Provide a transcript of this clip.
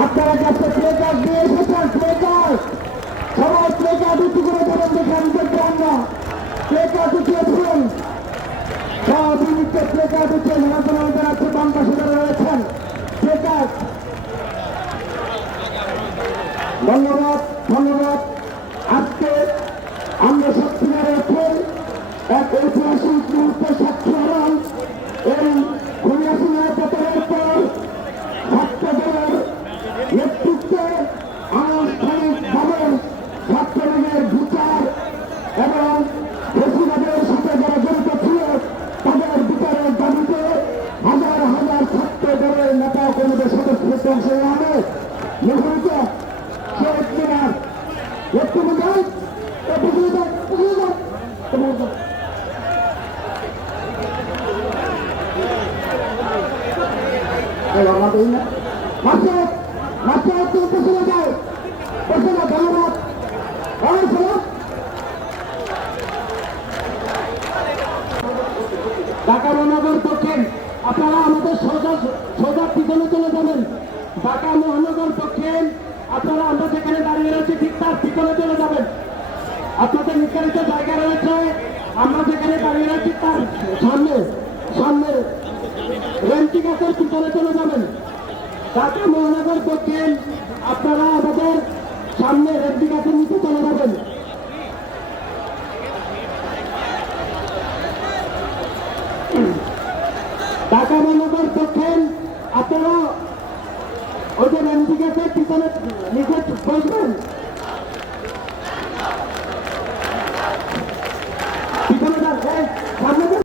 আপনারা কাছে প্লেকার্ড নিয়ে এসেছেন, প্লেকার্ড সবাই প্লেকার্ড উঁচু করে দেবেন, দেখেন দেখবেন না প্লেকার্ড উঠিয়েছেন, সব ইউনিটে প্লেকার্ড উঠে জনগণ জানাচ্ছে বাম পাশে যারা রয়েছেন প্লেকার্ড। ধন্যবাদ ধন্যবাদ। আজকে আমরা সত্যিকারের এক ঐতিহাসিক মুহূর্তের সাক্ষী হলাম। এই খুনিয়াসিনা পতনের পর ছাত্রদলের নেতৃত্বে আনুষ্ঠানিকভাবে ছাত্রলীগের বিচার এবং ফেসিবাদের সাথে যারা জড়িত ছিল তাদের বিচারের দাবিতে হাজার হাজার ছাত্র দলের নেতা কর্মীদের সদস্য অংশগ্রহণে নিগঠিত শেখ মিনার একটু বোঝায় ঢাকা মহানগর পক্ষে আপনারা আমাদের সোজা পিছনে চলে যাবেন। ঢাকা মহানগর পক্ষে আপনারা আমরা যেখানে দাঁড়িয়ে রয়েছি ঠিক তার পিছনে চলে যাবেন। আপনাদের নির্ধারিত জায়গা রয়েছে, আমরা যেখানে দাঁড়িয়ে রয়েছি তার সামনে সামনে রেন্টি গাছের পিছনে চলে যাবেন। ঢাকা মহানগর পক্ষে আপনারা আমাদের সামনে রেন্টি গাছের নিচে চলে যাবেন। ঢাকা মহানগর পক্ষে আপনারা ওই যে রেন্টি গাছের পিছনে নিচে বসবেন।